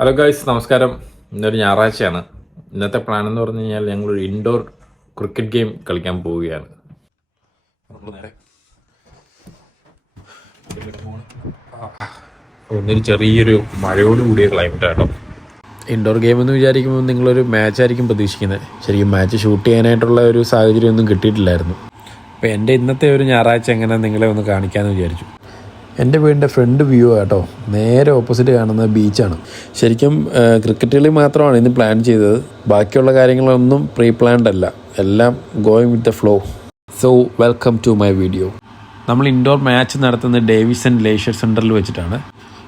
Hello guys, നമസ്കാരം. ഇന്നൊരു ഞായറാഴ്ചയാണ്. ഇന്നത്തെ പ്ലാൻ എന്ന് പറഞ്ഞു കഴിഞ്ഞാൽ ഞങ്ങളൊരു ഇൻഡോർ ക്രിക്കറ്റ് ഗെയിം കളിക്കാൻ പോവുകയാണ്. ഒന്നൊരു ചെറിയൊരു മഴയോട് കൂടിയ ക്ലൈമറ്റ് ആട്ടോ. ഇൻഡോർ ഗെയിം എന്ന് വിചാരിക്കുമ്പോൾ നിങ്ങളൊരു മാച്ചായിരിക്കും പ്രതീക്ഷിക്കുന്നത്. ശരിക്കും മാച്ച് ഷൂട്ട് ചെയ്യാനായിട്ടുള്ള ഒരു സാഹചര്യം ഒന്നും കിട്ടിയിട്ടില്ലായിരുന്നു. അപ്പോൾ എൻ്റെ ഇന്നത്തെ ഒരു ഞായറാഴ്ച എങ്ങനെ നിങ്ങളെ ഒന്ന് കാണിക്കാമെന്ന് വിചാരിച്ചു. എൻ്റെ വീടിൻ്റെ ഫ്രണ്ട് വ്യൂ ആട്ടോ, നേരെ ഓപ്പോസിറ്റ് കാണുന്ന ബീച്ചാണ്. ശരിക്കും ക്രിക്കറ്റ് കളി മാത്രമാണ് ഇന്ന് പ്ലാൻ ചെയ്തത്. ബാക്കിയുള്ള കാര്യങ്ങളൊന്നും പ്രീ പ്ലാൻഡ് അല്ല, എല്ലാം going with the flow. So welcome to my video. നമ്മൾ ഇൻഡോർ മാച്ച് നടത്തുന്നത് ഡേവിസൺ ലേഷ്യർ സെൻറ്ററിൽ വെച്ചിട്ടാണ്.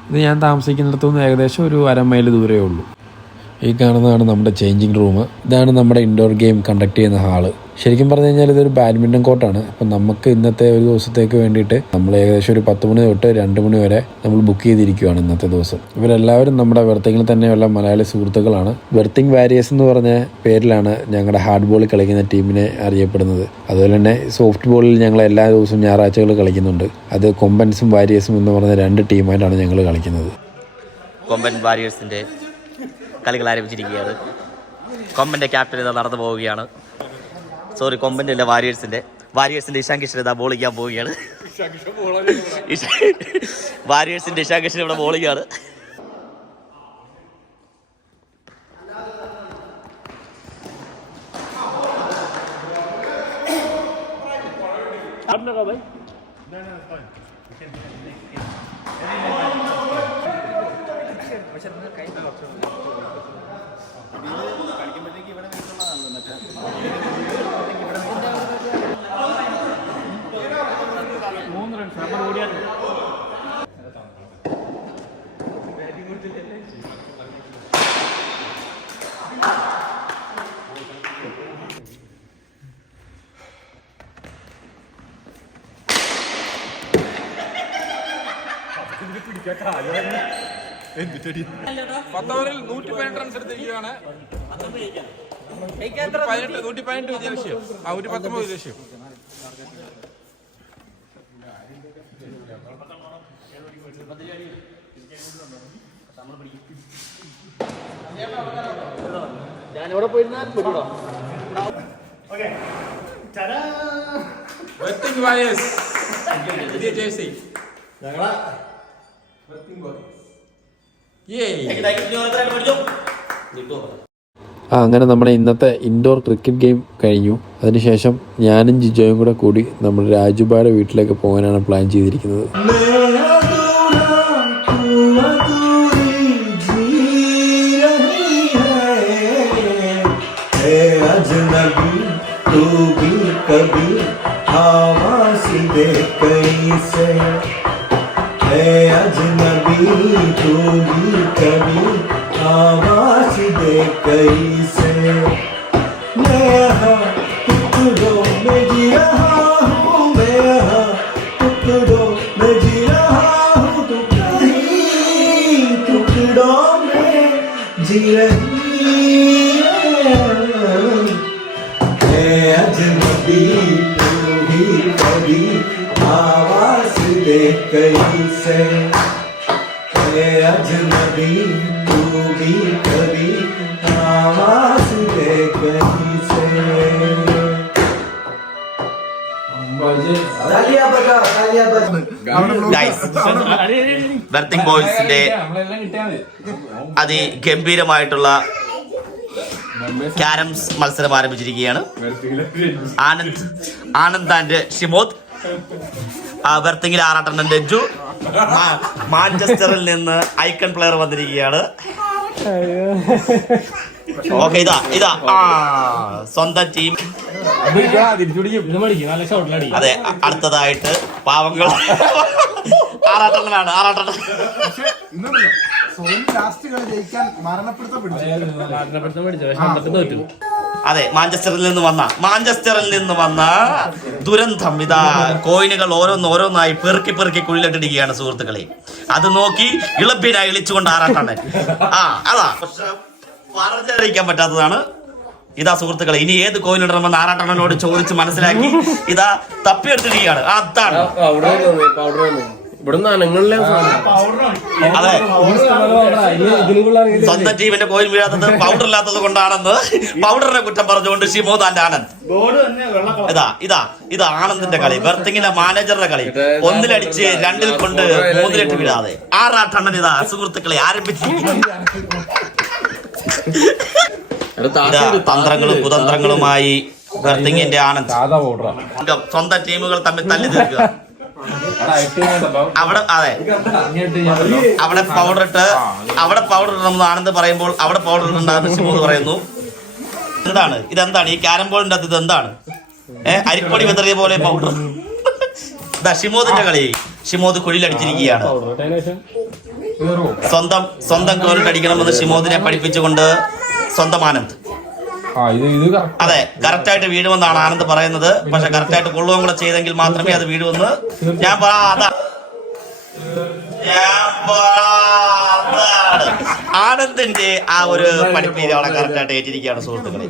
ഇത് ഞാൻ താമസിക്കുന്നിടത്തുനിന്ന് ഏകദേശം ഒരു 1/2 മൈൽ ദൂരമേ ഉള്ളൂ. ഈ കാണുന്നതാണ് നമ്മുടെ ചേഞ്ചിങ് റൂം. ഇതാണ് നമ്മുടെ ഇൻഡോർ ഗെയിം കണ്ടക്ട് ചെയ്യുന്ന ഹാള്. ശരിക്കും പറഞ്ഞു കഴിഞ്ഞാൽ ഇതൊരു ബാഡ്മിൻ്റൺ കോർട്ടാണ്. അപ്പം നമുക്ക് ഇന്നത്തെ ഒരു ദിവസത്തേക്ക് വേണ്ടിയിട്ട് നമ്മൾ ഏകദേശം ഒരു 10 മണി തൊട്ട് 2 മണി വരെ നമ്മൾ ബുക്ക് ചെയ്തിരിക്കുകയാണ് ഇന്നത്തെ ദിവസം. ഇവരെല്ലാവരും നമ്മുടെ വെർത്തിങ്ങിൽ തന്നെയുള്ള മലയാളി സുഹൃത്തുക്കളാണ്. വെർത്തിങ് വാരിയേഴ്സ് എന്ന് പറഞ്ഞ പേരിലാണ് ഞങ്ങളുടെ ഹാർഡ് ബോളിൽ കളിക്കുന്ന ടീമിനെ അറിയപ്പെടുന്നത്. അതുപോലെ തന്നെ സോഫ്റ്റ് ബോളിൽ ഞങ്ങൾ എല്ലാ ദിവസവും ഞായറാഴ്ചകൾ കളിക്കുന്നുണ്ട്. അത് കൊമ്പൻസും വാരിയേഴ്സും എന്ന് പറഞ്ഞ 2 ടീമായിട്ടാണ് ഞങ്ങൾ കളിക്കുന്നത്. കൊമ്പൻ വാരിയേഴ്സിൻ്റെ കളികൾ ആരംഭിച്ചിരിക്കുകയാണ്. കൊമ്പൻ്റെ ക്യാപ്റ്റൻ ഇതാ നടന്നു പോവുകയാണ്. സോറി, കൊമ്പൻ്റെ അല്ല, വാരിയേഴ്സിൻ്റെ ഇഷാൻ കിഷൻ ഇതാ ബോൾ ചെയ്യാൻ പോവുകയാണ്. വാരിയേഴ്സിൻ്റെ ഇഷാൻ കിഷൻ ഇവിടെ ബോൾ ചെയ്യാണ്. പത്തോവറിൽ 118 റൺസ് എടുത്തിരിക്കുകയാണ്. 118 വിജയലക്ഷ്യം, 119 വിജയലക്ഷ്യം. വെർത്തിങ് വാരിയേഴ്സ് പുതിയ ജേഴ്സി. അങ്ങനെ നമ്മുടെ ഇന്നത്തെ ഇൻഡോർ ക്രിക്കറ്റ് ഗെയിം കഴിഞ്ഞു. അതിനുശേഷം ഞാനും ജിജോയും കൂടി നമ്മൾ രാജുബായുടെ വീട്ടിലേക്ക് പോകാനാണ് പ്ലാൻ ചെയ്തിരിക്കുന്നത്. अजनबी तू भी कभी आवाज दे कैसे मैं यहाँ टुकड़ों में जी रहा हूँ, मैं यहाँ टुकड़ों में जी रहा हूँ, तू कहीं टुकड़ों में जी रही है। अजनबी तू भी कभी आवाज दे कैसे अजनबी तू भी कभी आवाज दे कैसे. വെർത്തിങ് ബോയ്സിന്റെ അതിഗംഭീരമായിട്ടുള്ള ക്യാരംസ് മത്സരം ആരംഭിച്ചിരിക്കുകയാണ്. ആനന്ദ് ആൻഡ് ഷിമോദ്, വെർത്തിങ്ങിൽ ആറാട്ടണ്ണൻ രഞ്ജു, മാഞ്ചസ്റ്ററിൽ നിന്ന് ഐക്കൺ പ്ലെയർ വന്നിരിക്കുകയാണ്. ഓക്കെ, ഇതാ സ്വന്തം ടീം. അതെ, അടുത്തതായിട്ട് പാവങ്ങൾ ആറാട്ടണ്ണനാണ്. അതെ, മാഞ്ചസ്റ്ററിൽ നിന്ന് വന്ന ദുരന്തം. ഇതാ കോയിനുകൾ ഓരോന്നായി പെറുക്കി കുഴിലിട്ടിരിക്കുകയാണ് സുഹൃത്തുക്കളെ. അത് നോക്കി ഇളപ്പിനായി ഇളിച്ചുകൊണ്ട് ആറാട്ടണ്ണൻ. അതാ പറഞ്ഞറിയിക്കാൻ പറ്റാത്തതാണ്. ഇതാ സുഹൃത്തുക്കളെ, ഇനി ഏത് കോയിൻ ഇടണമെന്ന് ആറാട്ടണ്ണനോട് ചോദിച്ച് മനസ്സിലാക്കി ഇതാ തപ്പിയെടുത്തിരിക്കുകയാണ്. അതാണ് ഇവിടുന്ന് അനങ്ങളിലെ അതെ, സ്വന്തം ടീമിന്റെ കോയിൽ വീഴാത്തത് പൗഡർ ഇല്ലാത്തത് കൊണ്ടാണെന്ന് പൗഡറിനെ കുറ്റം പറഞ്ഞുകൊണ്ട് ഷിമോദ് ആൻഡ് ആനന്ദ്. ഇതാ ആനന്ദിന്റെ കളി, ബെർത്തിങ്ങിന്റെ മാനേജറുടെ കളി. ഒന്നിലടിച്ച് രണ്ടിൽ കൊണ്ട് മൂന്നിലിട്ട് വീഴാതെ 6-8 ഇതാ സുഹൃത്തുക്കളെ ആരംഭിച്ചിരിക്കുന്നു. തന്ത്രങ്ങളും കുതന്ത്രങ്ങളുമായി ബെർത്തിങ്ങിന്റെ ആനന്ദ് സ്വന്തം ടീമുകൾ തമ്മിൽ തല്ലി തീർക്കുക. അവിടെ പൗഡർ ഇടണമെന്ന് ആനന്ദ് പറയുമ്പോൾ അവിടെ പൗഡർ ഇടണ്ടെന്ന് ഷിമോദ് പറയുന്നു. ഇതെന്താണ് ഈ ക്യാരം ബോളിന്റെ അത് ഇതെന്താണ്? അരിപ്പൊടി വിതറിയ പോലെ പൗഡർ. ഇതാ ഷിമോദിന്റെ കളി. ഷിമോദ് കുഴിയിലടിച്ചിരിക്കുകയാണ്. സ്വന്തം കോലിട്ടടിക്കണമെന്ന് ഷിമോദിനെ പഠിപ്പിച്ചുകൊണ്ട് സ്വന്തം ആനന്ദ്. അതെ, കറക്റ്റായിട്ട് വീഴുമെന്നാണ് ആനന്ദ് പറയുന്നത്. പക്ഷെ കറക്റ്റായിട്ട് കൊള്ളുകയും കൂടെ ചെയ്തെങ്കിൽ മാത്രമേ അത് വീഴുമെന്ന് ആനന്ദിന്റെ ആ ഒരു പഠിപ്പീര് അവിടെ കറക്റ്റായിട്ട് ഏറ്റിരിക്കുകയാണ് സുഹൃത്തുക്കളെ.